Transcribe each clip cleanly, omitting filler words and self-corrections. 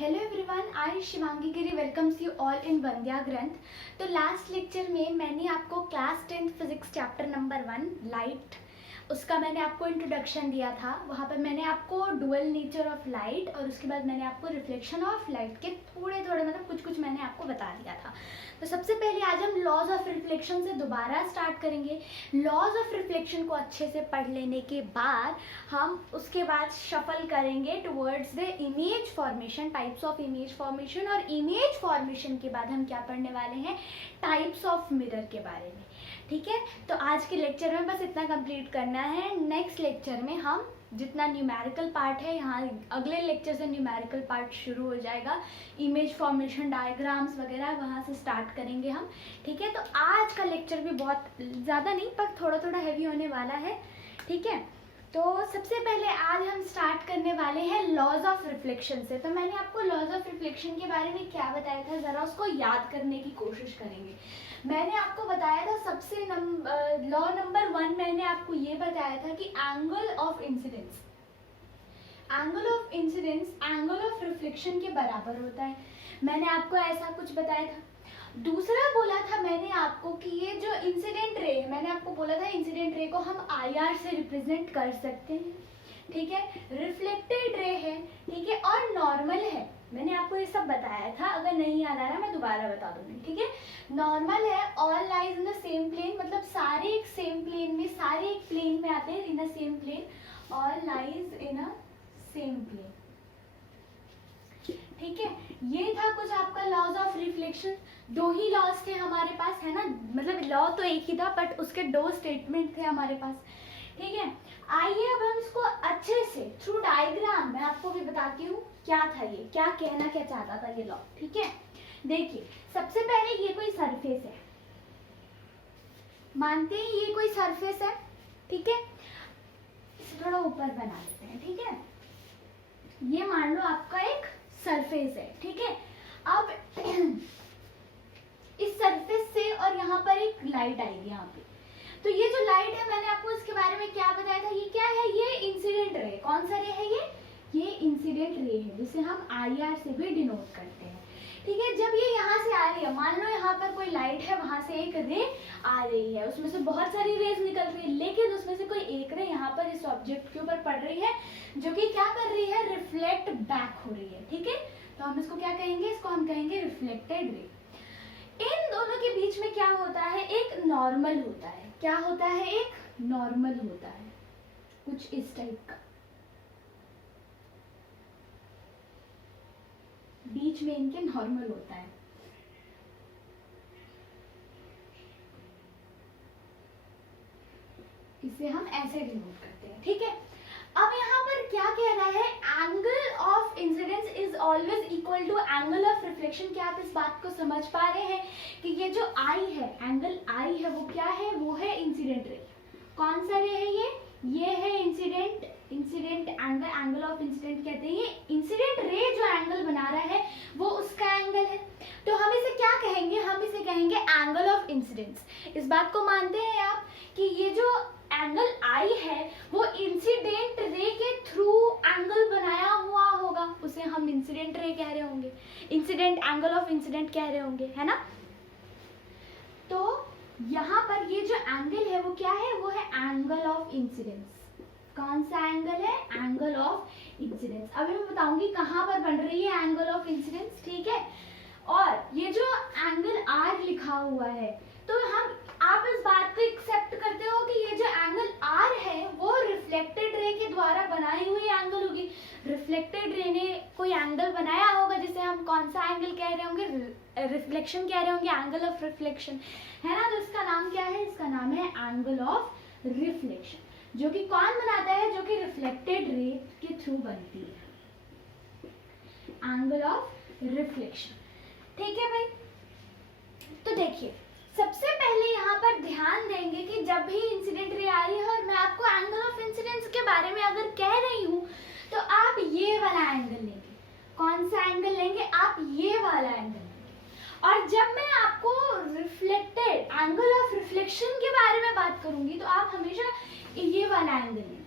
Hello everyone, I Shivangi Giri welcomes you all in वंद्या ग्रंथ। तो लास्ट लेक्चर में मैंने आपको class 10th physics chapter number 1 light, उसका मैंने आपको इंट्रोडक्शन दिया था। वहाँ पर मैंने आपको डुअल नेचर ऑफ लाइट और उसके बाद मैंने आपको रिफ्लेक्शन ऑफ लाइट के थोड़े मतलब कुछ मैंने आपको बता दिया था। तो सबसे पहले आज हम लॉज ऑफ रिफ्लेक्शन से दोबारा स्टार्ट करेंगे। लॉज ऑफ रिफ्लेक्शन को अच्छे से पढ़ लेने के बाद हम उसके बाद शफल करेंगे towards the image formation, types of image formation, और इमेज फॉर्मेशन के बाद हम क्या पढ़ने वाले हैं, टाइप्स ऑफ मिरर के बारे में। ठीक है, तो आज के लेक्चर में बस इतना कंप्लीट करना है। नेक्स्ट लेक्चर में हम जितना न्यूमेरिकल पार्ट है, यहाँ अगले लेक्चर से न्यूमेरिकल पार्ट शुरू हो जाएगा, इमेज फॉर्मेशन, डायग्राम्स वगैरह वहाँ से स्टार्ट करेंगे हम। ठीक है, तो आज का लेक्चर भी बहुत ज़्यादा नहीं पर थोड़ा हैवी होने वाला है। ठीक है, तो सबसे पहले आज हम स्टार्ट करने वाले हैं लॉज ऑफ रिफ्लेक्शन से। तो मैंने आपको लॉज ऑफ रिफ्लेक्शन के बारे में क्या बताया था, ज़रा उसको याद करने की कोशिश करेंगे। मैंने आपको बताया था सबसे लॉ नंबर 1 मैंने आपको ये बताया था कि angle of incidence angle of reflection के बराबर होता है। मैंने आपको ऐसा कुछ बताया था। दूसरा बोला था मैंने आपको कि ये जो इंसिडेंट रे है, मैंने आपको बोला था इंसिडेंट रे को हम IR से रिप्रेजेंट कर सकते हैं। ठीक है, रिफ्लेक्टेड रे है, ठीक है, और नॉर्मल है। मैंने आपको ये सब बताया था, अगर नहीं याद आ रहा मैं दोबारा बता दूंगी। ठीक है, नॉर्मल है, all lies in the same plane, मतलब सारे एक सेम प्लेन में, सारे एक प्लेन में आते हैं, in a same plane, all lies in a same plane. ठीक है, ये था कुछ आपका लॉज ऑफ रिफ्लेक्शन। 2 ही लॉज थे हमारे पास, है ना, मतलब लॉ तो एक ही था बट उसके 2 स्टेटमेंट थे हमारे पास। ठीक है, आइए अब हम इसको अच्छे से थ्रू डायग्राम मैं आपको भी बताती हूँ क्या था ये, क्या कहना क्या चाहता था ये लॉ। ठीक है, देखिए सबसे पहले ये कोई सरफेस है, मानते हैं ये कोई सरफेस है। ठीक है, इसे थोड़ा ऊपर बना लेते हैं। ठीक है, ये मान लो आपका एक सरफेस है। ठीक है, अब इस सरफेस से और यहाँ पर एक लाइट आएगी यहाँ पे। तो ये जो लाइट है मैंने आपको इसके बारे में क्या बताया था, ये क्या है, ये इंसिडेंट रे। कौन सा रे है ये इंसिडेंट रे है, जिसे हम IR से भी डिनोट करते हैं। ठीक है, जब ये यहाँ से आ रही है, मान लो यहाँ पर कोई लाइट है, वहां से एक रे आ रही है, उसमें से बहुत सारी रेज निकल रही है, लेकिन उसमें से कोई एक रे यहाँ पर इस ऑब्जेक्ट के ऊपर पड़ रही है, जो कि क्या कर रही है, रिफ्लेक्ट बैक हो रही है। ठीक है, तो हम इसको क्या कहेंगे, इसको हम कहेंगे रिफ्लेक्टेड रे। इन दोनों के बीच में क्या होता है, एक नॉर्मल होता है। क्या होता है, एक नॉर्मल होता है, कुछ इस टाइप का। बीच में इनके नॉर्मल होता है। इसे हम ऐसे डिनोट करते हैं। ठीक है, अब यहाँ पर क्या कह रहा है, angle of incidence is always equal to angle of reflection. क्या आप इस बात को समझ पा रहे हैं कि ये जो आई है, एंगल आई है, वो क्या है, वो है इंसिडेंट रे। कौन सा रे है ये है incident angle, angle of incident कहते हैं। ये इंसिडेंट रे जो एंगल बना रहा है वो उसका एंगल है, तो हम इसे क्या कहेंगे, हम इसे कहेंगे एंगल ऑफ इंसिडेंस। इस बात को मानते हैं आप कि ये जो एंगल आई है वो इंसिडेंट रे के थ्रू एंगल बनाया हुआ होगा, उसे हम इंसिडेंट रे कह रहे होंगे, इंसिडेंट एंगल ऑफ इंसिडेंट कह रहे होंगे, है ना। तो यहाँ पर ये जो एंगल है वो क्या है, वो है एंगल ऑफ इंसिडेंस। कौन सा एंगल है, एंगल ऑफ इंसिडेंस। अभी मैं बताऊंगी कहाँ पर बन रही है एंगल ऑफ इंसिडेंस। ठीक है, और ये जो एंगल R लिखा हुआ है, तो आप इस बात को एक्सेप्ट करते हो कि ये जो एंगल R है वो रिफ्लेक्टेड रे के द्वारा बनाई हुई एंगल होगी। रिफ्लेक्टेड रे ने कोई एंगल बनाया होगा जिसे हम कौन सा एंगल कह रहे होंगे, रिफ्लेक्शन कह रहे होंगे, एंगल ऑफ रिफ्लेक्शन, है ना। तो इसका नाम क्या है, इसका नाम है एंगल ऑफ रिफ्लेक्शन, जो कि कौन बनाता है, जो कि रिफ्लेक्टेड रे के थ्रू बनती है, एंगल ऑफ रिफ्लेक्शन। ठीक है भाई, तो देखिए सबसे पहले यहाँ पर ध्यान देंगे कि जब भी इंसिडेंट रे आ रही है और मैं आपको एंगल ऑफ इंसिडेंस के बारे में अगर कह रही हूँ, तो आप ये वाला एंगल लेंगे। कौन सा एंगल लेंगे, आप ये वाला एंगल लेंगे। और जब मैं आपको रिफ्लेक्टेड एंगल ऑफ रिफ्लेक्शन के बारे में बात करूंगी, तो आप हमेशा ये वाला एंगल लेंगे।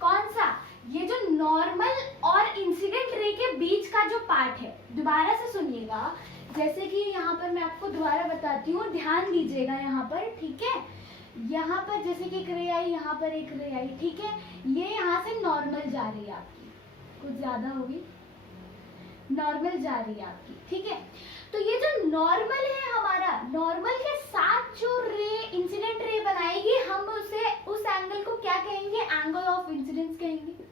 कौन सा, ये जो नॉर्मल और इंसिडेंट रे के बीच का जो पार्ट है, दोबारा से सुनिएगा, जैसे कि यहाँ पर मैं आपको दोबारा बताती हूँ, ध्यान दीजिएगा यहाँ पर, ठीक है। यहाँ पर जैसे कि एक रे आई, यहाँ पर एक रे आई, ठीक है। ये यहाँ से नॉर्मल जा रही है आपकी, कुछ ज्यादा होगी, नॉर्मल जा रही है आपकी, ठीक है। तो ये जो नॉर्मल है हमारा, नॉर्मल के साथ जो रे इंसिडेंट रे बनाएगी, हम उसे उस एंगल को क्या कहेंगे, एंगल ऑफ इंसिडेंस कहेंगे।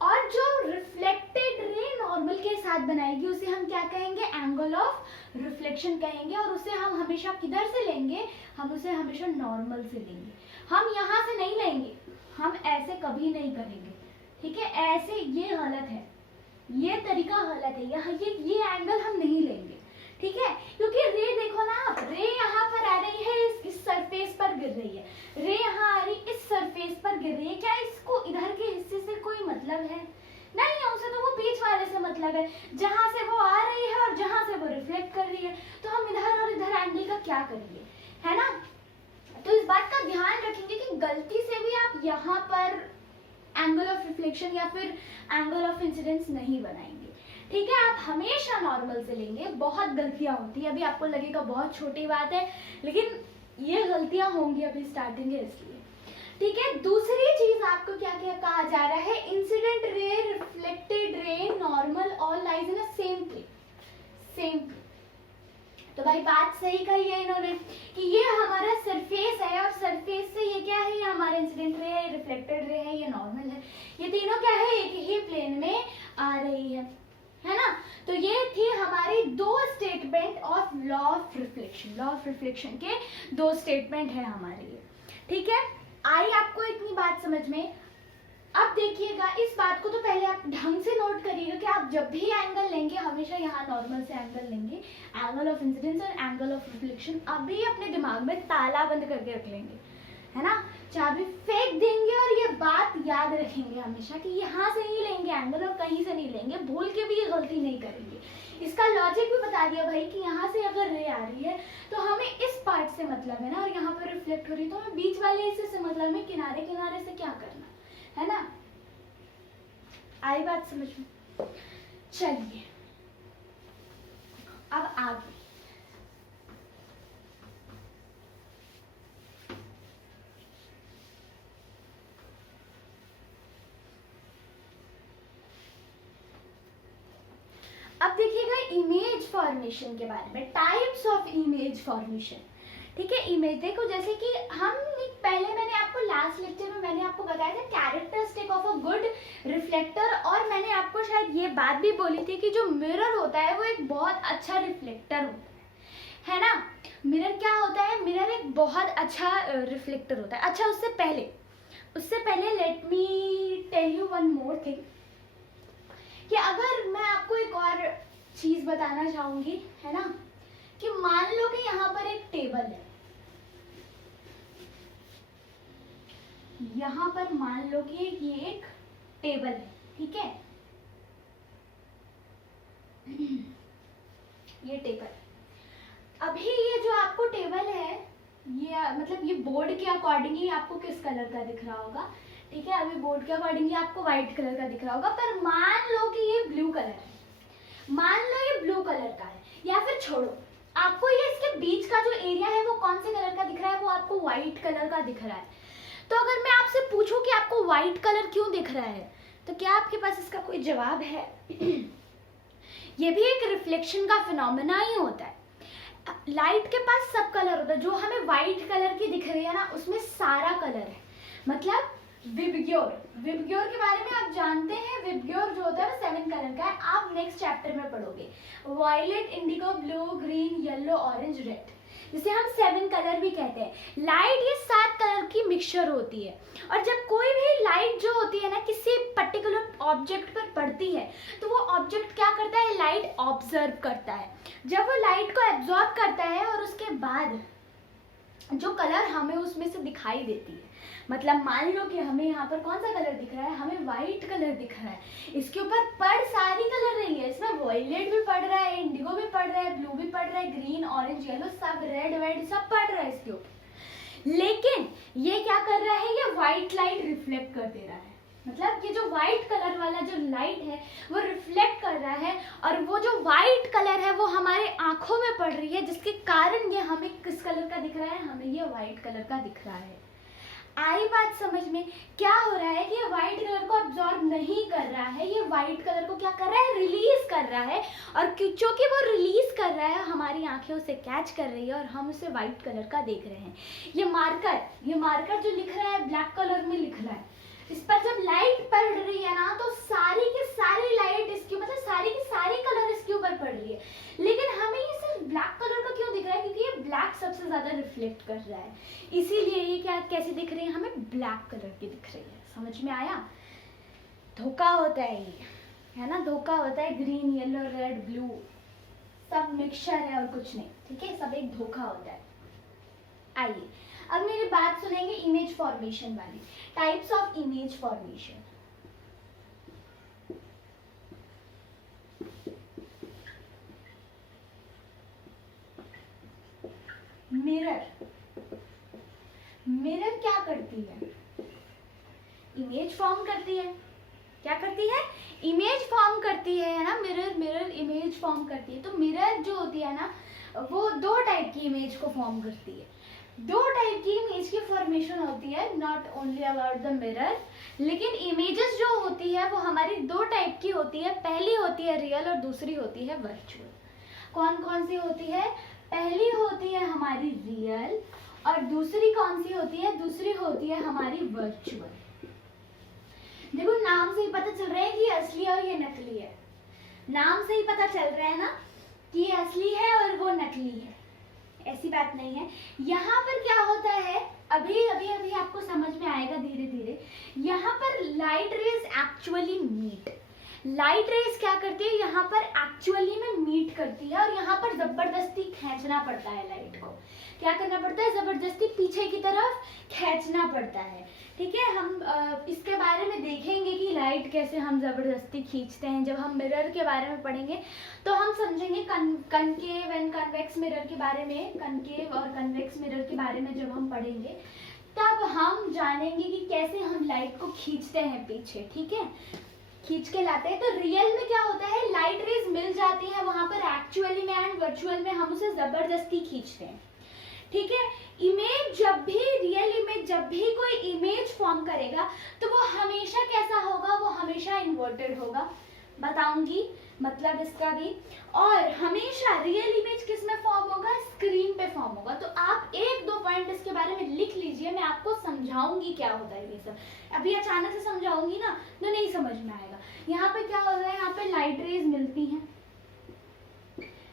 और जो रिफ्लेक्टेड रे नॉर्मल के साथ बनाएगी, उसे हम क्या कहेंगे, एंगल ऑफ रिफ्लेक्शन कहेंगे। और उसे हम हमेशा किधर से लेंगे, हम उसे हमेशा नॉर्मल से लेंगे, हम यहाँ से नहीं लेंगे, हम ऐसे कभी नहीं करेंगे, ठीक है। ऐसे ये गलत है, ये तरीका गलत है, यहाँ ये एंगल हम नहीं लेंगे, ठीक है। क्योंकि रे देखो ना आप, रे यहाँ पर आ रही है, इस सरफेस पर गिर रही है, रे यहाँ आ रही इस सरफेस पर गिर रही है, क्या इसको इधर के हिस्से से कोई मतलब है, नहीं है, उसे तो वो बीच वाले से मतलब है, जहां से वो आ रही है और जहां से वो रिफ्लेक्ट कर रही है। तो हम इधर और इधर एंगल का क्या करेंगे, है ना। तो इस बात का ध्यान रखेंगे कि गलती से भी आप यहाँ पर एंगल ऑफ रिफ्लेक्शन या फिर एंगल ऑफ इंसिडेंस नहीं बनाएंगे, ठीक है। आप हमेशा नॉर्मल से लेंगे, बहुत गलतियां होती है, अभी आपको लगेगा बहुत छोटी बात है, लेकिन ये गलतियां होंगी, अभी स्टार्टिंग है इसलिए, ठीक है। दूसरी चीज आपको क्या क्या कहा जा रहा है, incident ray, reflected ray, normal, all lies in a same plane, same plane. तो भाई बात सही कही है इन्होंने कि ये हमारा सरफेस है, और सरफेस से ये क्या है, ये हमारा इंसिडेंट रे है, रिफ्लेक्टेड रे है, ये नॉर्मल है, ये तीनों क्या है, एक ही प्लेन में आ रही है ना। तो ये थी हमारी दो statement of law of reflection, law of reflection के दो स्टेटमेंट है हमारे लिए, ठीक है। आई आपको इतनी बात समझ में। अब देखिएगा, इस बात को तो पहले आप ढंग से नोट करिएगा कि आप जब भी एंगल लेंगे, हमेशा यहाँ नॉर्मल से एंगल लेंगे, एंगल ऑफ इंसिडेंस और एंगल ऑफ रिफ्लेक्शन अभी अपने दिमाग में ताला बंद करके रख लेंगे, है ना, चाबी फेंक देंगे, और ये बात याद रखेंगे हमेशा कि यहाँ से ही लेंगे एंगल और कहीं से नहीं लेंगे, भूल के भी ये गलती नहीं करेंगे। इसका लॉजिक भी बता दिया भाई कि यहाँ से अगर रे आ रही है तो हमें इस पार्ट से मतलब है ना, और यहाँ पर रिफ्लेक्ट हो रही है तो हमें बीच वाले हिस्से से मतलब है, किनारे किनारे से क्या करना है ना। आई बात समझ में। चलिए अब आगे, अब देखिएगा इमेज फॉर्मेशन के बारे में, टाइप्स ऑफ इमेज फॉर्मेशन, ठीक है। इमेज देखो, जैसे कि हम पहले मैंने आपको लास्ट लेक्चर में मैंने आपको बताया था characteristic of a good reflector, और मैंने आपको शायद ये बात भी बोली थी कि जो मिरर होता है वो एक बहुत अच्छा रिफ्लेक्टर होता है ना। मिरर क्या होता है, मिरर एक बहुत अच्छा रिफ्लेक्टर होता है। अच्छा, उससे पहले let me tell you one more thing, कि अगर मैं आपको एक और चीज बताना चाहूंगी, है ना, कि मान लो कि यहाँ पर एक टेबल है, यहाँ पर मान लो कि ये एक टेबल है, ठीक है, ये टेबल। अभी ये जो आपको टेबल है, ये मतलब ये बोर्ड के अकॉर्डिंगली आपको किस कलर का दिख रहा होगा, ठीक है, अभी बोर्ड के अकॉर्डिंगली आपको व्हाइट कलर का दिख रहा होगा, पर मान लो कि ये ब्लू कलर है, मान लो ये ब्लू कलर का है, या फिर छोड़ो, आपको ये इसके बीच का जो एरिया है वो कौन से कलर का दिख रहा है, वो आपको व्हाइट कलर का दिख रहा है। तो अगर मैं आपसे पूछूं कि आपको व्हाइट कलर क्यों दिख रहा है, तो क्या आपके पास इसका कोई जवाब है? ये भी एक रिफ्लेक्शन का फिनोमेना ही होता है। लाइट के पास सब कलर होता है, जो हमें व्हाइट कलर की दिख रही है ना, उसमें सारा कलर है। मतलब विबग्योर के बारे में आप जानते हैं, विबग्योर जो होता है वो 7 कलर का है, आप नेक्स्ट चैप्टर में पढ़ोगे। Violet, indigo, blue, green, yellow, orange, red, जिसे हम 7 कलर भी कहते हैं। लाइट ये 7 कलर की मिक्सचर होती है, और जब कोई भी लाइट जो होती है ना किसी पर्टिकुलर ऑब्जेक्ट पर पड़ती है, तो वो ऑब्जेक्ट क्या करता है, लाइट ऑब्जर्व करता है। जब वो लाइट को एब्जॉर्ब करता है और उसके बाद जो कलर हमें उसमें से दिखाई देती है, मतलब मान लो कि हमें यहाँ पर कौन सा कलर दिख रहा है, हमें व्हाइट कलर दिख रहा है, इसके ऊपर पड़ सारी कलर रही है, इसमें वायलेट भी पड़ रहा है, इंडिगो भी पड़ रहा है, ब्लू भी पड़ रहा है, ग्रीन, ऑरेंज, येलो, सब रेड वेड सब पड़ रहा है इसके ऊपर। लेकिन ये क्या कर रहा है, ये व्हाइट लाइट रिफ्लेक्ट कर दे रहा है, मतलब ये जो व्हाइट कलर वाला जो लाइट है वो रिफ्लेक्ट कर रहा है, और वो जो वाइट कलर है वो हमारे आंखों में पड़ रही है, जिसके कारण ये हमें किस कलर का दिख रहा है, हमें ये वाइट कलर का दिख रहा है। आई बात समझ में? क्या हो रहा है कि ये व्हाइट कलर को अब्सॉर्ब नहीं कर रहा है, ये व्हाइट कलर को क्या कर रहा है, रिलीज कर रहा है। और क्योंकि वो रिलीज कर रहा है, हमारी आंखें उसे कैच कर रही है और हम उसे व्हाइट कलर का देख रहे हैं। ये मार्कर जो लिख रहा है ब्लैक कलर में लिख रहा है, इस पर जब लाइट पड़ रही है ना, तो सारी की सारी लाइट इसके मतलब सारी की सारी कलर इसके ऊपर पड़ रही है, लेकिन हमें ये सिर्फ ब्लैक कलर का क्यों दिख रहा है, क्योंकि ये ब्लैक सबसे ज्यादा रिफ्लेक्ट कर रहा है, इसीलिए ये क्या कैसे दिख रही है, हमें ब्लैक कलर की दिख रही है। समझ में आया? धोखा होता है ये, है ना, धोखा होता है। ग्रीन, येलो, रेड, ब्लू सब मिक्सचर है और कुछ नहीं, ठीक है, सब एक धोखा होता है। आइए अब मेरी बात सुनेंगे इमेज फॉर्मेशन वाली, types of image formation. Mirror क्या करती है, इमेज फॉर्म करती है। क्या करती है, इमेज फॉर्म करती है ना। मिरर इमेज फॉर्म करती है। तो मिरर जो होती है ना, वो दो टाइप की इमेज को फॉर्म करती है। दो टाइप की इमेज की फॉर्मेशन होती है, not only about the mirror, लेकिन इमेजेस जो होती है वो हमारी दो टाइप की होती है। पहली होती है रियल और दूसरी होती है वर्चुअल। कौन कौन सी होती है? पहली होती है हमारी रियल और दूसरी कौन सी होती है? दूसरी होती है हमारी वर्चुअल। देखो नाम से ही पता चल रहा है कि ये असली और ये नकली है। नाम से ही पता चल रहा है ना कि ये असली है और वो नकली है। ऐसी बात नहीं है। यहाँ पर क्या होता है, अभी अभी अभी आपको समझ में आएगा धीरे धीरे। यहाँ पर light rays actually meet. Light rays क्या करती है, यहाँ पर एक्चुअली में मीट करती है और यहाँ पर जबरदस्ती खींचना पड़ता है लाइट को। क्या करना पड़ता है? जबरदस्ती पीछे की तरफ खींचना पड़ता है। ठीक है, हम इसके बारे में देखेंगे कि लाइट कैसे हम जबरदस्ती खींचते हैं। जब हम मिरर के बारे में पढ़ेंगे तो हम समझेंगे कनकेव एंड कन्वेक्स मिरर के बारे में। कनकेव और कन्वेक्स मिरर के बारे में जब हम पढ़ेंगे तब हम जानेंगे कि कैसे हम लाइट को खींचते हैं पीछे। ठीक है, खींच के लाते हैं। तो रियल में क्या होता है, लाइट रेज मिल जाती है वहां पर एक्चुअली में एंड वर्चुअल में हम उसे जबरदस्ती खींचते हैं। ठीक है, इमेज जब भी, रियल इमेज जब भी कोई इमेज फॉर्म करेगा तो वो हमेशा कैसा होगा, वो हमेशा इन्वर्टेड होगा। बताऊंगी मतलब इसका भी। और हमेशा रियल इमेज किस में फॉर्म होगा? स्क्रीन पे फॉर्म होगा। तो आप एक दो पॉइंट इसके बारे में लिख लीजिए, मैं आपको समझाऊंगी क्या होता है ये सब। अभी अचानक से समझाऊंगी ना तो नहीं समझ में आएगा। यहाँ पे क्या हो रहा है, यहाँ पे लाइट रेज मिलती हैं,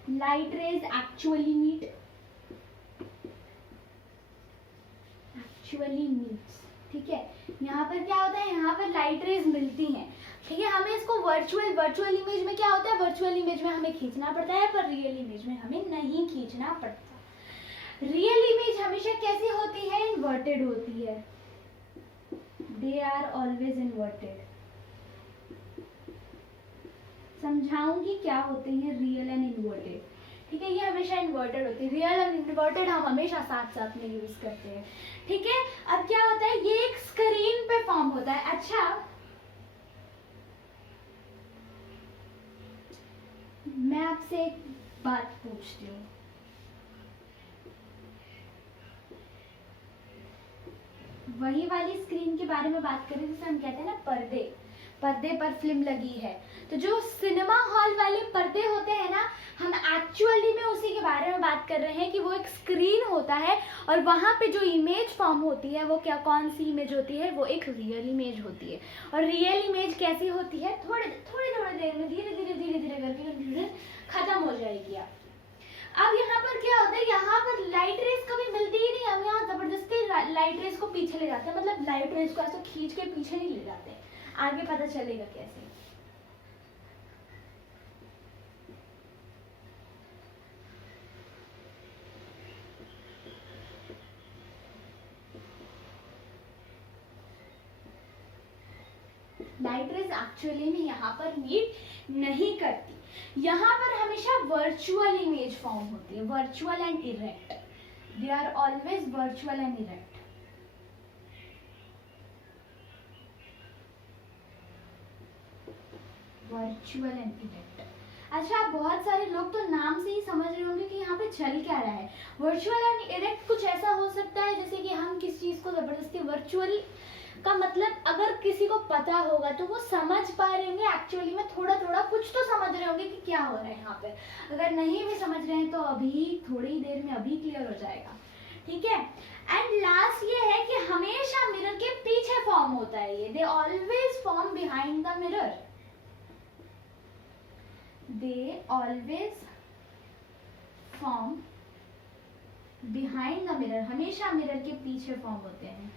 light rays actually meet, actually meets. ठीक है, यहाँ पर क्या होता है, यहाँ पर लाइट रेज मिलती हैं। ठीक है, हमें इसको वर्चुअल इमेज में क्या होता है, वर्चुअल इमेज में हमें खींचना पड़ता है, पर रियल इमेज में हमें नहीं खींचना पड़ता। रियल इमेज हमेशा कैसी होती है? इन्वर्टेड होती है। They are always inverted. समझाऊंगी क्या होते हैं रियल एंड इन्वर्टेड। ठीक है, ये हमेशा इन्वर्टेड होती है। रियल एंड इन्वर्टेड हम हमेशा साथ साथ में यूज करते हैं। ठीक है, अब क्या होता है, ये एक स्क्रीन पे फॉर्म होता है। अच्छा, मैं आपसे एक बात पूछती हूँ, वही वाली स्क्रीन के बारे में बात करें जिसे हम कहते हैं ना पर्दे पर फिल्म लगी है। तो जो सिनेमा हॉल वाले पर्दे होते हैं ना, हम एक्चुअली में उसी के बारे में बात कर रहे हैं कि वो एक स्क्रीन होता है और वहां पे जो इमेज फॉर्म होती है वो क्या, कौन सी इमेज होती है? वो एक रियल इमेज होती है। और रियल इमेज कैसी होती है? थोड़ी देर में धीरे धीरे करके कंफ्यूजन खत्म हो जाएगी। अब यहाँ पर क्या होता है, यहाँ पर लाइट रेज कभी मिलती ही नहीं। हम यहाँ जबरदस्ती लाइट रेज को पीछे ले जाते हैं, मतलब लाइट रेज को ऐसे खींच के पीछे नहीं ले जाते। आगे पता चलेगा कैसे। लाइट रेज एक्चुअली में यहाँ पर मीट नहीं करती। यहाँ पर हमेशा वर्चुअल इमेज फॉर्म होती है, virtual and erect. They are always virtual and erect. Virtual and erect. अच्छा, आप बहुत सारे लोग तो नाम से ही समझ रहे होंगे कि यहाँ पे चल क्या रहा है। वर्चुअल एंड इरेक्ट कुछ ऐसा हो सकता है जैसे कि हम किस चीज को जबरदस्ती, वर्चुअल का मतलब अगर किसी को पता होगा तो वो समझ पा रहे होंगे, एक्चुअली में थोड़ा थोड़ा कुछ तो समझ रहे होंगे कि क्या हो रहा है यहाँ पे। अगर नहीं भी समझ रहे हैं तो अभी थोड़ी देर में अभी क्लियर हो जाएगा, ठीक है। एंड लास्ट ये है कि हमेशा मिरर के पीछे फॉर्म होता है ये, they always form behind the mirror, they always form behind the mirror, हमेशा मिरर के पीछे फॉर्म होते हैं,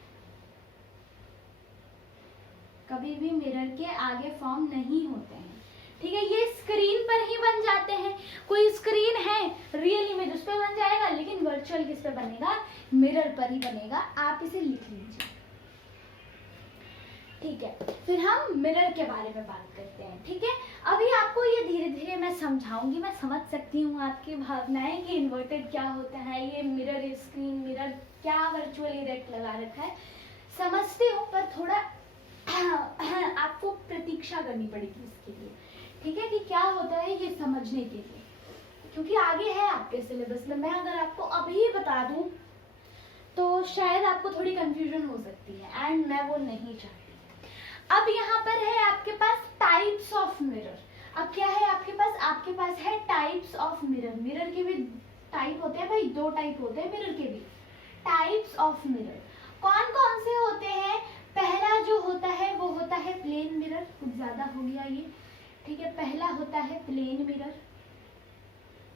कभी भी मिरर के आगे फॉर्म नहीं होते हैं, ठीक है। ये स्क्रीन पर ही बन जाते हैं, कोई स्क्रीन है रियल इमेज उस पर बन जाएगा, लेकिन वर्चुअल किस पे बनेगा, मिरर पर ही बनेगा, आप इसे लिख लीजिए, ठीक है। फिर हम मिरर के बारे में बात करते हैं, ठीक है। अभी आपको ये धीरे धीरे मैं समझाऊंगी, मैं समझ सकती हूँ आपकी भावनाएं कि इन्वर्टेड क्या होता है, ये मिरर, स्क्रीन मिरर, क्या वर्चुअल इरेक्ट लगा रखा है, समझती हूँ, पर थोड़ा आपको प्रतीक्षा करनी पड़ेगी इसके लिए, ठीक है, कि क्या होता है ये समझने के लिए, क्योंकि आगे है आपके सिलेबस में। मैं अगर आपको अभी बता दूं तो शायद आपको थोड़ी कंफ्यूजन हो सकती है, एंड मैं वो नहीं चाहती। अब यहाँ पर है आपके पास टाइप्स ऑफ मिरर। अब क्या है आपके पास है टाइप्स ऑफ मिरर। मिरर के भी टाइप होते हैं भाई, 2 टाइप होते हैं मिरर के भी, टाइप्स ऑफ मिरर। कौन कौन से होते हैं? पहला जो होता है वो होता है प्लेन मिरर, कुछ ज्यादा हो गया ये, ठीक है। पहला होता है प्लेन मिरर,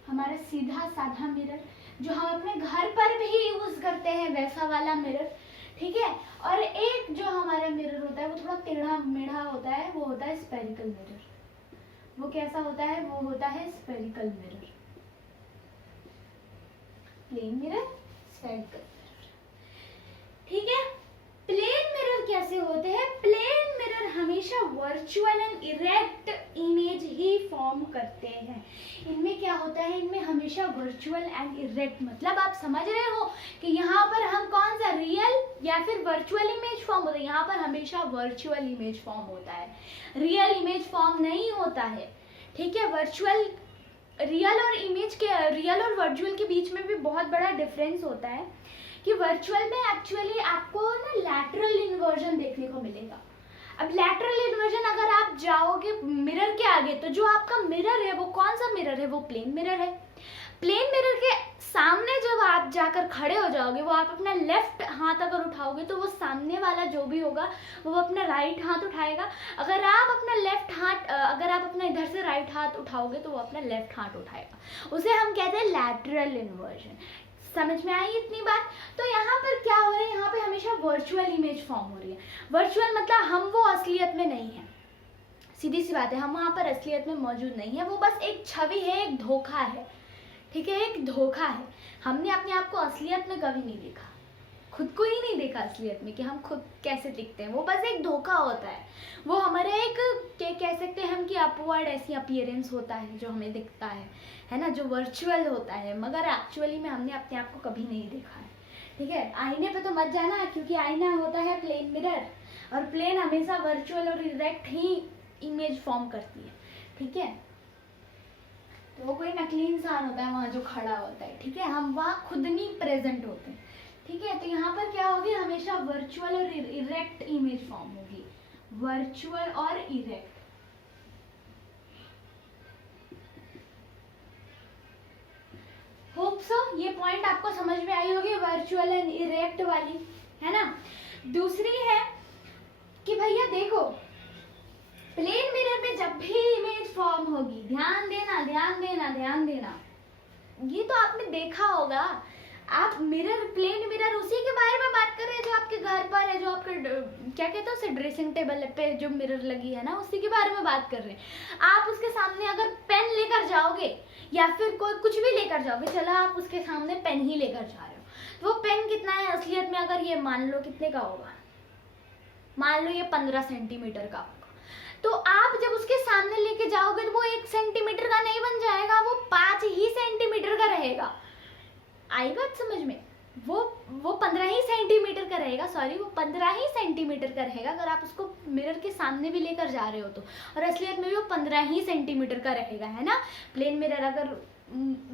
हमारा सीधा साधा मिरर, जो हम अपने घर पर भी यूज करते हैं, वैसा वाला मिरर, ठीक है। और एक जो हमारा मिरर होता है वो थोड़ा टेढ़ा मेढ़ा होता है, वो होता है स्फेरिकल मिरर। वो कैसा होता है? वो होता है spherical mirror. Plane mirror, spherical mirror, ठीक है। प्लेन मिरर कैसे होते हैं? प्लेन मिरर हमेशा वर्चुअल एंड इरेक्ट इमेज ही फॉर्म करते हैं। इनमें क्या होता है? इनमें हमेशा वर्चुअल एंड इरेक्ट, मतलब आप समझ रहे हो कि यहाँ पर हम कौन सा, रियल या फिर वर्चुअल इमेज फॉर्म होता है? यहाँ पर हमेशा वर्चुअल इमेज फॉर्म होता है, रियल इमेज फॉर्म नहीं होता है, ठीक है। वर्चुअल, रियल और इमेज के, रियल और वर्चुअल के बीच में भी बहुत बड़ा डिफरेंस होता है कि वर्चुअल में एक्चुअली आपको ना लैटरल इन्वर्जन देखने को मिलेगा। अब लैटरल इन्वर्जन अगर आप जाओगे मिरर के आगे तो जो आपका मिरर है वो कौन सा मिरर है? वो प्लेन मिरर है। प्लेन मिरर के सामने जब आप जाकर खड़े हो जाओगे, वो आप अपना लेफ्ट हाथ अगर उठाओगे तो वो सामने वाला जो भी होगा वो अपना राइट हाथ उठाएगा। अगर आप अपना लेफ्ट हाथ, अगर आप अपना इधर से राइट हाथ उठाओगे तो वो अपना लेफ्ट हाथ उठाएगा। उसे हम कहते हैं लैटरल इन्वर्जन। समझ में आई इतनी बात? तो यहाँ पर क्या हो रहा है? यहाँ पे हमेशा वर्चुअल इमेज फॉर्म हो रही है। वर्चुअल मतलब हम वो असलियत में नहीं है, सीधी सी बात है, हम वहाँ पर असलियत में मौजूद नहीं है, वो बस एक छवि है, एक धोखा है, ठीक है, एक धोखा है। हमने अपने आप को असलियत में कभी नहीं देखा, खुद को ही नहीं देखा असलियत में कि हम खुद कैसे दिखते हैं, वो बस एक धोखा होता है। वो हमारे एक, कह सकते हैं हम कि अपवर्ड ऐसी अपीयरेंस होता है जो हमें दिखता है ना, जो वर्चुअल होता है, मगर एक्चुअली में हमने अपने आप को कभी नहीं देखा है, ठीक है। आईने पे तो मत जाना, क्योंकि आईना होता है प्लेन मिरर, और प्लेन हमेशा वर्चुअल और इरेक्ट ही इमेज फॉर्म करती है, ठीक है। तो वो कोई नकली इंसान होता है वहाँ जो खड़ा होता है, ठीक है, हम वहाँ खुद नहीं प्रेजेंट होते हैं, ठीक है। तो यहाँ पर क्या होगी? हमेशा वर्चुअल और इरेक्ट इमेज फॉर्म होगी, वर्चुअल और इरेक्ट। होप सो ये पॉइंट आपको समझ में आई होगी, वर्चुअल एंड इरेक्ट वाली, है ना। दूसरी है कि भैया देखो, प्लेन मिरर में जब भी इमेज फॉर्म होगी, ध्यान देना ध्यान देना ध्यान देना, ये तो आपने देखा होगा, आप मिरर, प्लेन मिरर उसी के बारे में बात कर रहे हैं जो आपके घर पर है, जो आपके क्या कहते हैं उसे, ड्रेसिंग टेबल पे जो मिरर लगी है ना, उसी के बारे में बात कर रहे हैं। आप उसके सामने अगर पेन लेकर जाओगे या फिर कोई कुछ भी लेकर जाओगे, चलो आप उसके सामने पेन ही लेकर जा रहे हो, तो वो पेन कितना है असलियत में? अगर ये मान लो कितने का होगा, मान लो ये 15 सेंटीमीटर का होगा, तो आप जब उसके सामने लेके जाओगे तो वो 1 सेंटीमीटर का नहीं बन जाएगा, वो 5 ही सेंटीमीटर का रहेगा। आई बात समझ में? वो 15 ही सेंटीमीटर का रहेगा, सॉरी वो 15 ही सेंटीमीटर का रहेगा अगर आप उसको मिरर के सामने भी लेकर जा रहे हो तो, और असलियत में भी वो 15 ही सेंटीमीटर का रहेगा, है ना। प्लेन मिरर अगर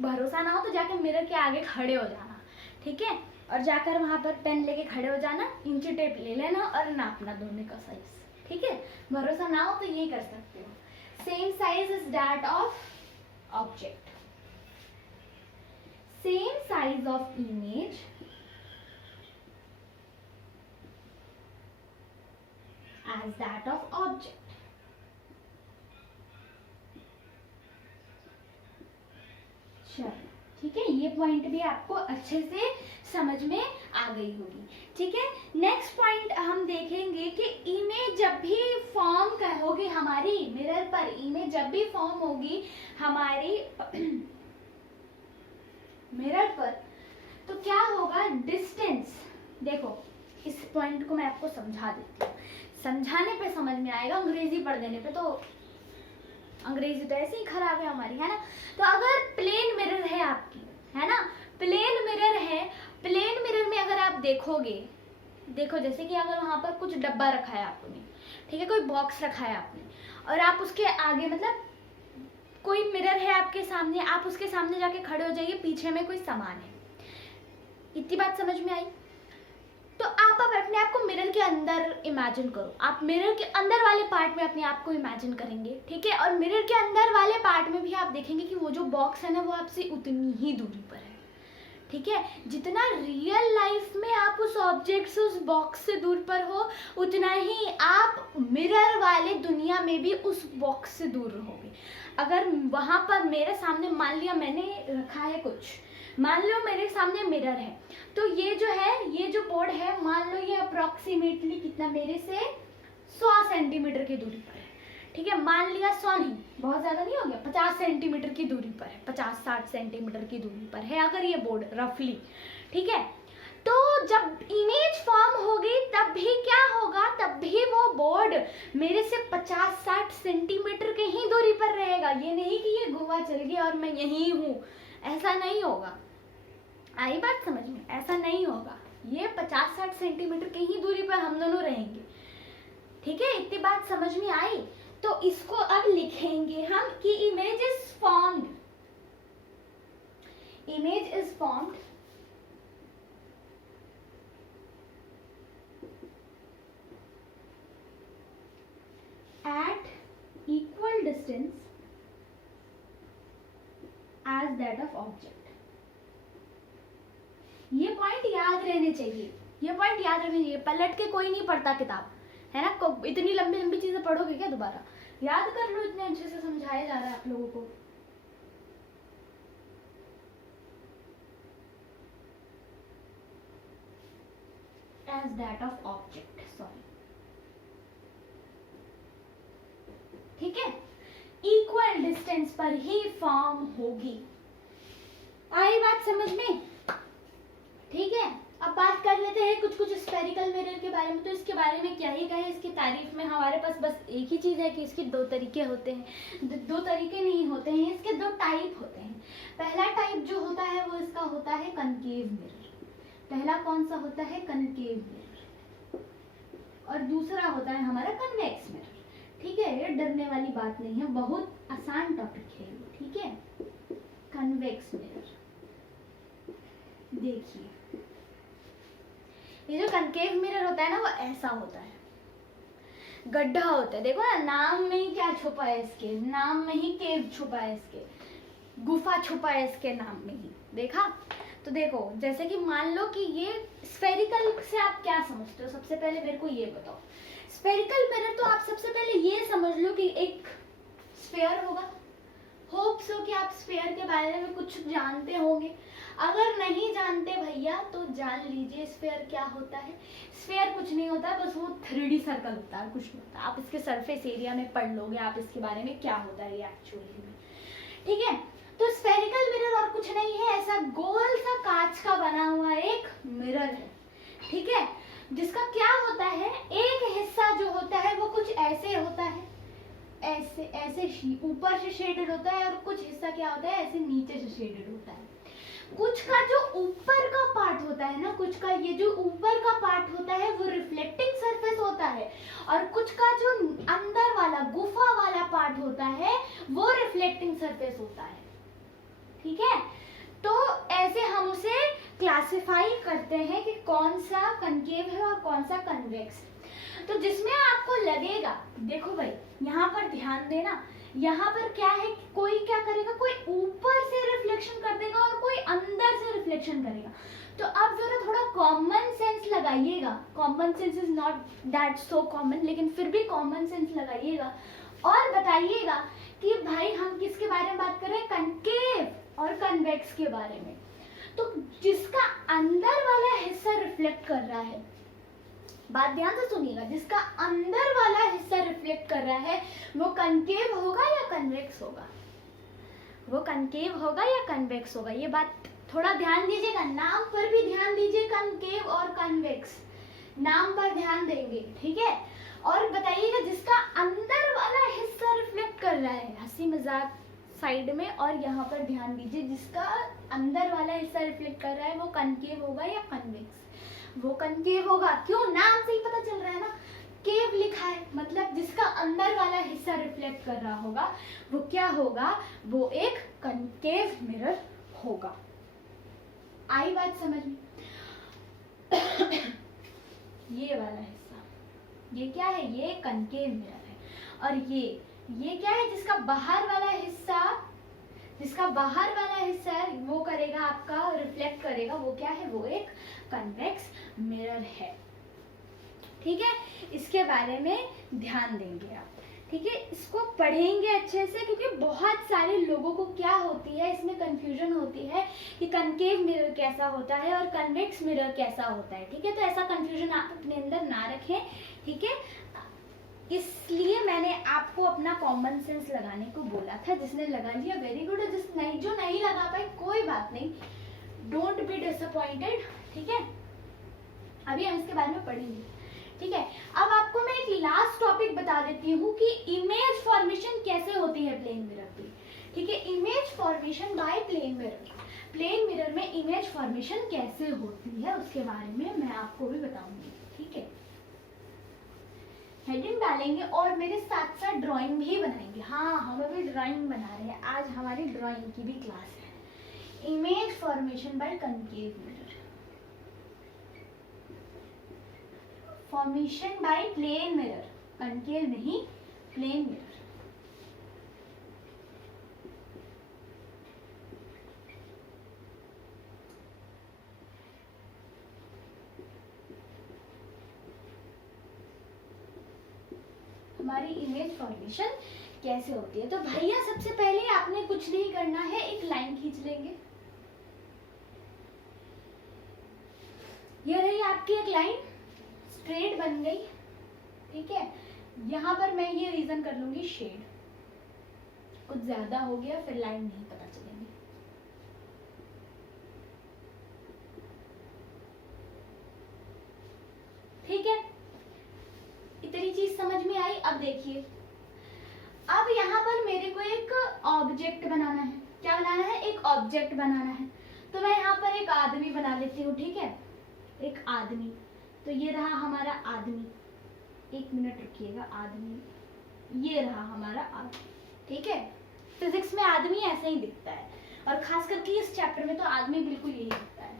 भरोसा ना हो तो जाके मिरर के आगे खड़े हो जाना, ठीक है, और जाकर वहाँ पर पेन लेके खड़े हो जाना, इंची टेप ले लेना और नापना दोनों का साइज, ठीक है। भरोसा ना हो तो ये कर सकते हो। Same size is that of object, same size of image as that of object। चलो ठीक है, ये पॉइंट भी आपको अच्छे से समझ में आ गई होगी, ठीक है। नेक्स्ट पॉइंट हम देखेंगे कि इमेज जब भी फॉर्म होगी हमारी मिरर पर, इमेज जब भी फॉर्म होगी हमारी मिरर पर, तो क्या होगा, डिस्टेंस। देखो इस पॉइंट को मैं आपको समझा देती हूँ, समझाने पे समझ में आएगा, अंग्रेजी पढ़ देने पे तो, अंग्रेजी तो ऐसे ही खराब है हमारी, है ना। तो अगर प्लेन मिरर है आपकी, है ना, प्लेन मिरर है, प्लेन मिरर में अगर आप देखोगे, देखो जैसे कि अगर वहां पर कुछ डब्बा रखा है आपने, ठीक है, कोई बॉक्स रखा है आपने, और आप उसके आगे, मतलब कोई मिरर है आपके सामने, आप उसके सामने जाके खड़े हो जाइए, पीछे में कोई सामान है, इतनी बात समझ में आई। तो आप अब अपने आप को मिरर के अंदर इमेजिन करो, आप मिरर के अंदर वाले पार्ट में अपने आप को इमेजिन करेंगे, ठीक है, और मिरर के अंदर वाले पार्ट में भी आप देखेंगे कि वो जो बॉक्स है ना वो आपसे उतनी ही दूरी पर है, ठीक है। जितना रियल लाइफ में आप उस ऑब्जेक्ट से, उस बॉक्स से दूर पर हो, उतना ही आप मिरर वाले दुनिया में भी उस बॉक्स से दूर रहोगे। अगर वहां पर मेरे सामने, मान लिया मैंने रखा है कुछ, मान लो मेरे सामने मिरर है, तो ये जो है, ये जो बोर्ड है, मान लो ये अप्रोक्सीमेटली कितना मेरे से 100 सेंटीमीटर की दूरी पर है, ठीक है, मान लिया 100 नहीं, बहुत ज्यादा नहीं हो गया, 50 सेंटीमीटर की दूरी पर है, 50-60 सेंटीमीटर की दूरी पर है अगर ये बोर्ड रफली, ठीक है। तो जब इमेज फॉर्म होगी तब भी क्या होगा, तब भी वो बोर्ड मेरे से 50-60 सेंटीमीटर के ही दूरी पर रहेगा। ये नहीं कि ये गोवा चल गया और मैं यहीं हूँ, ऐसा नहीं होगा, आई बात समझ में, ऐसा नहीं होगा, ये 50-60 सेंटीमीटर के ही दूरी पर हम दोनों रहेंगे, ठीक है, इतनी बात समझ में आई। तो इसको अब लिखेंगे हम कि image is formed, image is formed at equal distance as that of object। ये पॉइंट याद रहने चाहिए, ये पॉइंट याद रहने चाहिए, पलट के कोई नहीं पढ़ता किताब, है ना, इतनी लंबी लंबी चीजें पढ़ोगे क्या दोबारा, याद कर लो, इतने अच्छे से समझाया जा रहा है आप लोगों को। as that of object, sorry, ठीक है, इक्वल डिस्टेंस पर ही फॉर्म होगी, आई बात समझ में, ठीक है। अब बात कर लेते हैं कुछ कुछ स्फेरिकल मिरर के बारे में। तो इसके बारे में क्या ही कहें, इसकी तारीफ में हमारे पास बस एक ही चीज है कि इसके दो तरीके होते हैं, दो तरीके नहीं होते हैं, इसके दो टाइप होते हैं। पहला टाइप जो होता है वो इसका होता है कनकेव मिरर, पहला कौन सा होता है, कनकेव मिरर, और दूसरा होता है हमारा कन्वेक्स मिरर, ठीक है। ये डरने वाली बात नहीं है, बहुत आसान टॉपिक है, ठीक है। कन्वेक्स मिरर, देखिए ये जो कनकेव मिरर होता है ना वो ऐसा होता है, गड्ढा होता है, देखो ना, नाम में ही क्या छुपा है इसके, नाम में ही केव छुपा है इसके, गुफा छुपा है इसके नाम में ही, देखा। तो देखो जैसे कि मान लो कि ये स्फेरिकल से आप क्या समझते हो, सबसे पहले मेरे को ये बताओ। स्फेरिकल मिरर तो आप सबसे पहले ये समझ लो कि एक स्फेयर होगा, होप सो कि आप स्फेयर के बारे में कुछ जानते होंगे, अगर नहीं जानते भैया तो जान लीजिए स्फेयर क्या होता है। स्फेयर कुछ नहीं होता, बस वो 3D सर्कल होता है, कुछ नहीं होता, आप इसके सरफेस एरिया में पढ़ लोगे आप इसके बारे में क्या होता है ये एक्चुअली में, ठीक है। तो स्फेरिकल मिरर और कुछ नहीं है, ऐसा गोल सा कांच का बना हुआ एक मिरर है, ठीक है, जिसका क्या होता है, एक हिस्सा जो होता है वो कुछ ऐसे होता है, ऐसे ऐसे ऊपर से शेडेड होता है, और कुछ हिस्सा क्या होता है ऐसे नीचे से शेडेड होता है। कुछ का जो ऊपर का पार्ट होता है ना, कुछ का ये जो ऊपर का पार्ट होता है वो रिफ्लेक्टिंग सरफेस होता है, और कुछ का जो अंदर वाला गुफा वाला पार्ट होता है वो रिफ्लेक्टिंग सरफेस होता है। ठीक है, तो ऐसे हम उसे क्लासिफाई करते हैं कि कौन सा कनकेव है और कौन सा कन्वेक्स। तो जिसमें आपको लगेगा, देखो भाई यहाँ पर ध्यान देना, यहाँ पर क्या है, कोई क्या करेगा, कोई ऊपर से रिफ्लेक्शन कर देगा और कोई अंदर से रिफ्लेक्शन करेगा। तो आप जरा थोड़ा कॉमन सेंस लगाइएगा, common sense is not that so common, लेकिन फिर भी कॉमन सेंस लगाइएगा और बताइएगा कि भाई हम किसके बारे में बात कर रहे हैं, कनकेव और कन्वेक्स के बारे में। तो जिसका अंदर वाला हिस्सा रिफ्लेक्ट कर रहा है, बात ध्यान से सुनिएगा, जिसका अंदर वाला हिस्सा रिफ्लेक्ट कर रहा है वो कनकेव होगा या कन्वेक्स होगा, वो कनकेव होगा या कन्वेक्स होगा। ये बात थोड़ा ध्यान दीजिएगा, नाम पर भी ध्यान दीजिए, कनकेव और कन्वेक्स नाम पर ध्यान देंगे, ठीक है। और बताइएगा जिसका अंदर वाला हिस्सा रिफ्लेक्ट कर रहा है, हंसी मजाक साइड में, और यहाँ पर ध्यान दीजिए जिसका अंदर वाला हिस्सा रिफ्लेक्ट कर रहा है वो कनकेव होगा या कन्वेक्स, वो कनकेव होगा। क्यों, नाम से ही पता चल रहा है ना, केव लिखा है, मतलब जिसका अंदर वाला हिस्सा रिफ्लेक्ट कर रहा होगा वो क्या होगा, वो एक कनकेव मिरर होगा। आई बात समझ में? ये वाला हिस्सा, ये क्या है, ये कनकेव मिरर है, और ये क्या है, जिसका बाहर वाला हिस्सा, जिसका बाहर वाला हिस्सा है वो करेगा आपका रिफ्लेक्ट करेगा, वो क्या है, वो एक कन्वेक्स मिरर है। ठीक है, इसके बारे में ध्यान देंगे आप, ठीक है, इसको पढ़ेंगे अच्छे से, क्योंकि बहुत सारे लोगों को क्या होती है, इसमें कंफ्यूजन होती है कि कनकेव मिरर कैसा होता है और कन्वेक्स मिरर कैसा होता है। ठीक है, तो ऐसा कंफ्यूजन आप अपने अंदर ना रखें, ठीक है। इसलिए मैंने आपको अपना कॉमन सेंस लगाने को बोला था, जिसने लगा लिया वेरी गुड, जो नहीं लगा पाए कोई बात नहीं, डोंट बी डिसअपॉइंटेड। ठीक है, अभी हम इसके बारे में पढ़ेंगे। ठीक है, अब आपको मैं एक लास्ट टॉपिक बता देती हूँ कि इमेज फॉर्मेशन कैसे होती है प्लेन मिरर पे। ठीक है, image formation by plane mirror, plane mirror में इमेज फॉर्मेशन कैसे होती है उसके बारे में मैं आपको भी बताऊंगी। ठीक है, हेडिंग डालेंगे और मेरे साथ साथ ड्राइंग भी बनाएंगे। हाँ, हम अभी ड्राइंग बना रहे हैं, आज हमारी ड्राइंग की भी क्लास है। Image formation by concave mirror, formation by plane mirror, concave नहीं, प्लेन मिरर। हमारी इमेज फॉर्मेशन कैसे होती है। तो भैया सबसे पहले आपने कुछ नहीं करना है, एक लाइन खींच लेंगे, ये रही आपकी एक लाइन, स्ट्रेट बन गई। ठीक है, यहाँ पर मैं ये रीजन कर लूंगी शेड, कुछ ज्यादा हो गया फिर लाइन नहीं पता चलेगी। ठीक है, इतनी चीज समझ में आई। अब देखिए, अब यहाँ पर मेरे को एक ऑब्जेक्ट बनाना है। क्या बनाना है, एक ऑब्जेक्ट बनाना है। तो मैं यहाँ पर एक आदमी बना लेती हूँ। ठीक है, एक आदमी, तो ये रहा हमारा आदमी, एक मिनट रुकिएगा, आदमी, ये रहा हमारा आदमी। ठीक है, फिजिक्स में आदमी ऐसे ही दिखता है, और खास करके इस चैप्टर में तो आदमी बिल्कुल यही दिखता है।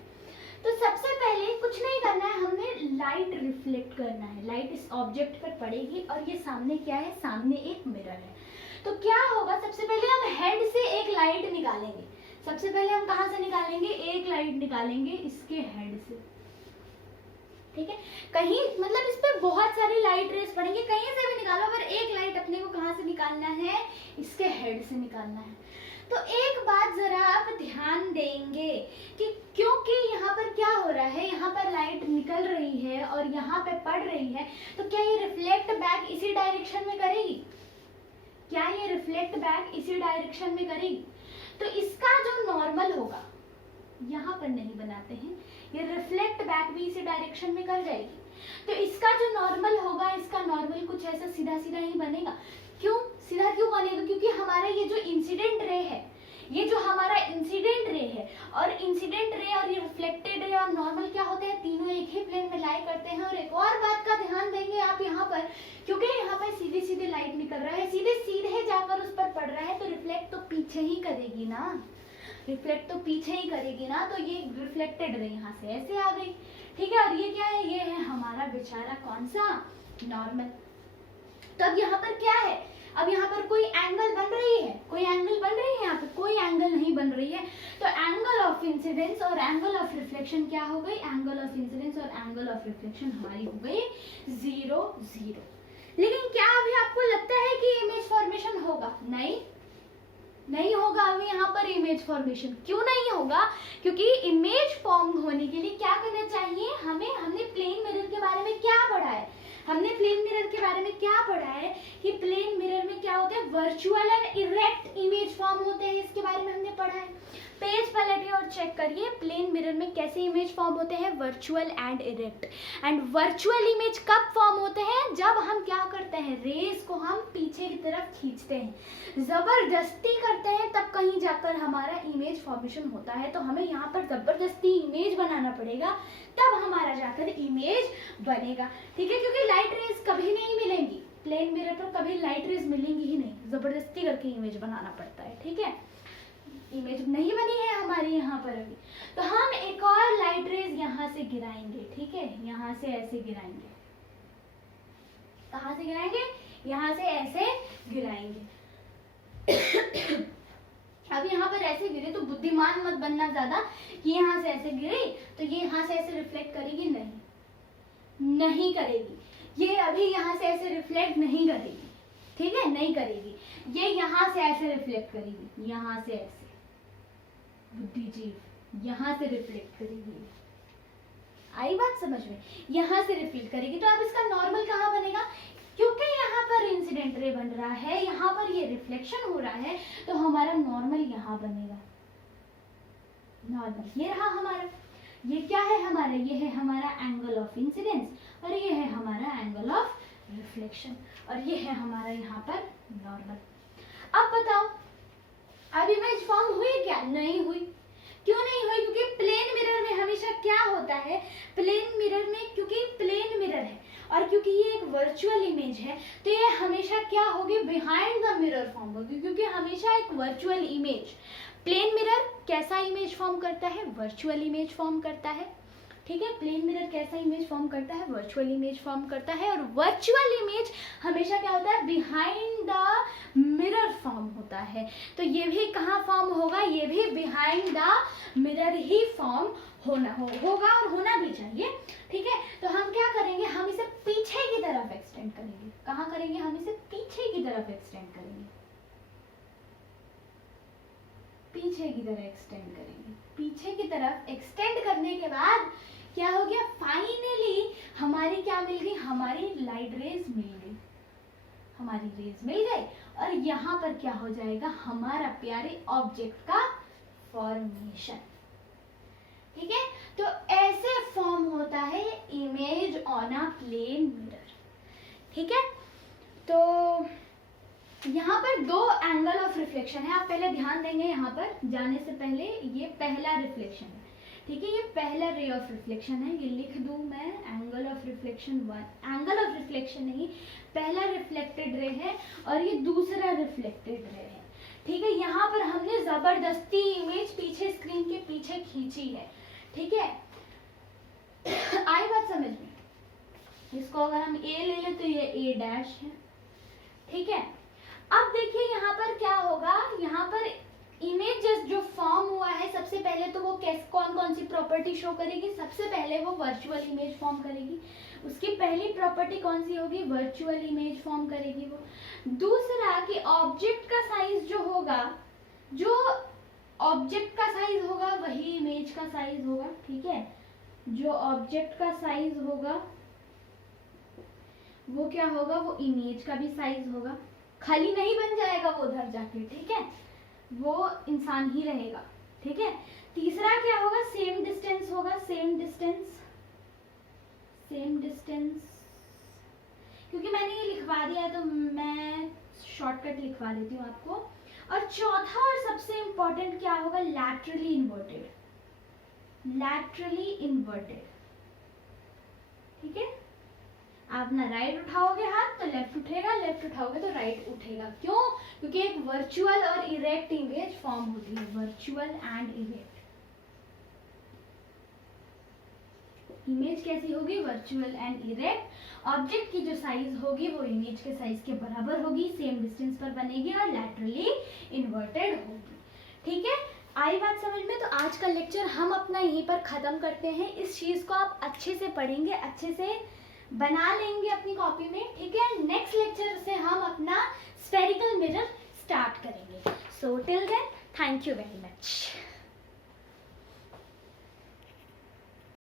तो सबसे पहले कुछ नहीं करना है, हमने लाइट रिफ्लेक्ट करना है, लाइट इस ऑब्जेक्ट पर पड़ेगी, और ये सामने क्या है, सामने एक मिरर है। तो क्या होगा, सबसे पहले हम हेड से एक लाइट निकालेंगे। सबसे पहले हम कहाँ से निकालेंगे, एक लाइट निकालेंगे इसके हेड से। ठीक है, कहीं मतलब इस पे बहुत सारी लाइट रेस पड़ेंगे, कहीं से भी निकालो, पर एक लाइट अपने को कहाँ से निकालना है, इसके हेड से निकालना है। तो एक बात जरा आप ध्यान देंगे कि क्योंकि यहाँ पर क्या हो रहा है, यहाँ पर लाइट निकल रही है और यहाँ पे पड़ रही है, तो क्या ये रिफ्लेक्ट बैक इसी डायरेक्शन में करेगी, क्या ये रिफ्लेक्ट बैक इसी डायरेक्शन में करेगी। तो इसका जो नॉर्मल होगा, यहाँ पर नहीं बनाते हैं, ये रिफ्लेक्ट बैक भी इसी डायरेक्शन में कर जाएगी। तो इसका जो नॉर्मल होगा, इसका नॉर्मल कुछ ऐसा सीधा सीधा ही बनेगा। क्यों सीधा क्यों बनेगा, क्योंकि हमारा ये जो इंसिडेंट रे है, ये जो हमारा इंसिडेंट रे है, और इंसिडेंट करते हैं। और एक और बात का ध्यान देंगे आप यहाँ पर, क्योंकि यहाँ पर सीधे सीधे लाइट निकल रहा है, सीधे सीधे जाकर उस पर पड़ रहा है, तो रिफ्लेक्ट तो पीछे ही करेगी ना, रिफ्लेक्ट तो पीछे ही करेगी ना, तो ये रिफ्लेक्टेड रे यहाँ से ऐसे आ गई, ठीक है। और ये क्या है, ये है हमारा बेचारा कौन सा, नॉर्मल। तो अब यहाँ पर क्या है, अब यहाँ पर कोई एंगल बन रही है, कोई एंगल बन रही है, यहाँ पर कोई एंगल नहीं बन रही है। तो एंगल ऑफ इंसिडेंस और एंगल ऑफ रिफ्लेक्शन क्या हो गई, एंगल ऑफ इंसिडेंस और एंगल ऑफ रिफ्लेक्शन हमारी हो गई 0 0। लेकिन क्या अभी आपको लगता है कि इमेज फॉर्मेशन होगा, नहीं होगा अभी यहाँ पर इमेज फॉर्मेशन। क्यों नहीं होगा, क्योंकि इमेज फॉर्म होने के लिए क्या करना चाहिए हमें, हमने प्लेन मिरर के बारे में क्या पढ़ा है, हमने प्लेन मिरर के बारे में क्या पढ़ा है कि प्लेन मिरर में क्या होते हैं, virtual and erect image form होते हैं, इसके बारे में हमने पढ़ा है। पेज पलटिए और चेक करिए प्लेन मिरर में कैसे इमेज फॉर्म होते हैं, virtual and erect. And virtual image कब फॉर्म होते हैं, जब हम क्या करते हैं, रेज को हम पीछे की तरफ खींचते हैं, जबरदस्ती करते हैं, तब कहीं जाकर हमारा इमेज फॉर्मेशन होता है। तो हमें यहाँ पर जबरदस्ती इमेज बनाना पड़ेगा, तब हमारा जाकर इमेज बनेगा, ठीक है। क्योंकि लाइट रेज कभी नहीं मिलेंगी प्लेन मिरर पर, कभी लाइट रेज मिलेंगी ही नहीं, जबरदस्ती करके इमेज बनाना पड़ता है, ठीक है। इमेज नहीं बनी है हमारी यहाँ पर अभी, तो हम एक और लाइट रेज यहाँ से गिराएंगे, ठीक है, यहाँ से ऐसे गिराएंगे, कहाँ से गिराएंगे, यहाँ से ऐसे गिराएंगे। अब यहाँ पर ऐसे गिरे तो बुद्धिमान मत बनना ज्यादा कि यहाँ से ऐसे गिरे तो ये यहाँ से ऐसे रिफ्लेक्ट करेगी, नहीं करेगी, ये अभी यहाँ से ऐसे रिफ्लेक्ट नहीं करेगी, ठीक है, नहीं करेगी, ये यहाँ से ऐसे रिफ्लेक्ट करेगी, यहाँ से ऐसे, बुद्धिजीव यहाँ से रिफ्लेक्ट करेगी, आई बात समझ में, यहाँ से रिफ्लेक्ट करेगी। तो अब इसका नॉर्मल कहाँ बनेगा, क्योंकि यहाँ पर इंसिडेंट रे बन रहा है, यहाँ पर ये रिफ्लेक्शन हो रहा है, तो हमारा नॉर्मल यहाँ बनेगा, नॉर्मल ये रहा हमारा, ये क्या है हमारा, ये है हमारा एंगल ऑफ इंसिडेंस, और ये है हमारा एंगल ऑफ रिफ्लेक्शन, और ये है हमारा यहाँ पर नॉर्मल। अब बताओ अब इमेज फॉर्म हुई क्या, नहीं हुई। क्यों नहीं हुई, क्योंकि प्लेन मिरर में हमेशा क्या होता है, प्लेन मिरर में क्योंकि प्लेन मिरर है और क्योंकि ये एक वर्चुअल इमेज है, तो ये हमेशा क्या होगी, बिहाइंड द मिरर फॉर्म होगी, क्योंकि हमेशा एक वर्चुअल इमेज, प्लेन मिरर कैसा इमेज फॉर्म करता है, वर्चुअल इमेज फॉर्म करता है, ठीक है। प्लेन मिरर कैसा इमेज फॉर्म करता है, वर्चुअल इमेज फॉर्म करता है, और वर्चुअल इमेज हमेशा क्या होता है, बिहाइंड द मिरर फॉर्म होता है। तो ये भी कहाँ फॉर्म होगा, ये भी behind the mirror he form होगा और होना भी चाहिए, ठीक है। तो हम क्या करेंगे, हम इसे पीछे की तरफ एक्सटेंड करेंगे, कहाँ करेंगे, हम इसे पीछे की तरफ एक्सटेंड करेंगे, पीछे की तरफ एक्सटेंड करेंगे, पीछे की तरफ एक्सटेंड करने के बाद क्या हो गया, फाइनली हमारी क्या मिल गई, हमारी लाइट रेज मिल गई, हमारी रेज मिल गई, और यहाँ पर क्या हो जाएगा, हमारा प्यारे ऑब्जेक्ट का फॉर्मेशन, ठीक है। तो ऐसे फॉर्म होता है image on a plane mirror, ठीक है। तो यहाँ पर दो एंगल ऑफ रिफ्लेक्शन है, आप पहले ध्यान देंगे, यहाँ पर जाने से पहले ये पहला रिफ्लेक्शन है, ठीक है, ये पहला रे ऑफ रिफ्लेक्शन है, ये लिख दूं मैं, angle of reflection 1, angle of reflection नहीं, पहला रिफ्लेक्टेड रे है और ये दूसरा रिफ्लेक्टेड रे है, ठीक है। यहाँ पर हमने जबरदस्ती इमेज पीछे स्क्रीन के पीछे खींची है, ठीक है, आई बात समझ में। इसको अगर हम ए ले लें तो ये ए डैश है, ठीक है। अब देखिए यहाँ पर क्या होगा, यहाँ पर इमेज जो फॉर्म हुआ है, सबसे पहले तो वो कौन कौन सी प्रॉपर्टी शो करेगी, सबसे पहले वो वर्चुअल इमेज फॉर्म करेगी, उसकी पहली प्रॉपर्टी कौन सी होगी, वर्चुअल इमेज फॉर्म करेगी वो। दूसरा कि ऑब्जेक्ट का साइज जो होगा, जो ऑब्जेक्ट का साइज होगा वही इमेज का साइज होगा, ठीक है, जो ऑब्जेक्ट का साइज होगा वो क्या होगा, वो इमेज का भी साइज होगा, खाली नहीं बन जाएगा वो उधर जाके, ठीक है, वो इंसान ही रहेगा, ठीक है। तीसरा क्या होगा, सेम डिस्टेंस होगा, सेम डिस्टेंस, क्योंकि मैंने ये लिखवा दिया है तो मैं शॉर्टकट लिखवा देती हूँ आपको। और चौथा और सबसे इंपॉर्टेंट क्या होगा, लैटरली इन्वर्टेड, ठीक है, आप ना राइट उठाओगे हाथ तो लेफ्ट उठेगा, लेफ्ट उठाओगे तो राइट उठेगा। क्यों? क्योंकि एक वर्चुअल और इरेक्ट इमेज फॉर्म होती है, वर्चुअल एंड इरेक्ट। इमेज कैसी होगी? Virtual and erect. ऑब्जेक्ट की जो साइज होगी वो इमेज के साइज के बराबर होगी, सेम डिस्टेंस पर बनेगी और लैटरली इन्वर्टेड होगी। ठीक है, आई बात समझ में? तो आज का लेक्चर हम अपना यहीं पर खत्म करते हैं। इस चीज को आप अच्छे से पढ़ेंगे, अच्छे से बना लेंगे अपनी कॉपी में। ठीक है, नेक्स्ट लेक्चर से हम अपना स्फेरिकल मिरर स्टार्ट करेंगे। So till then, thank you very much.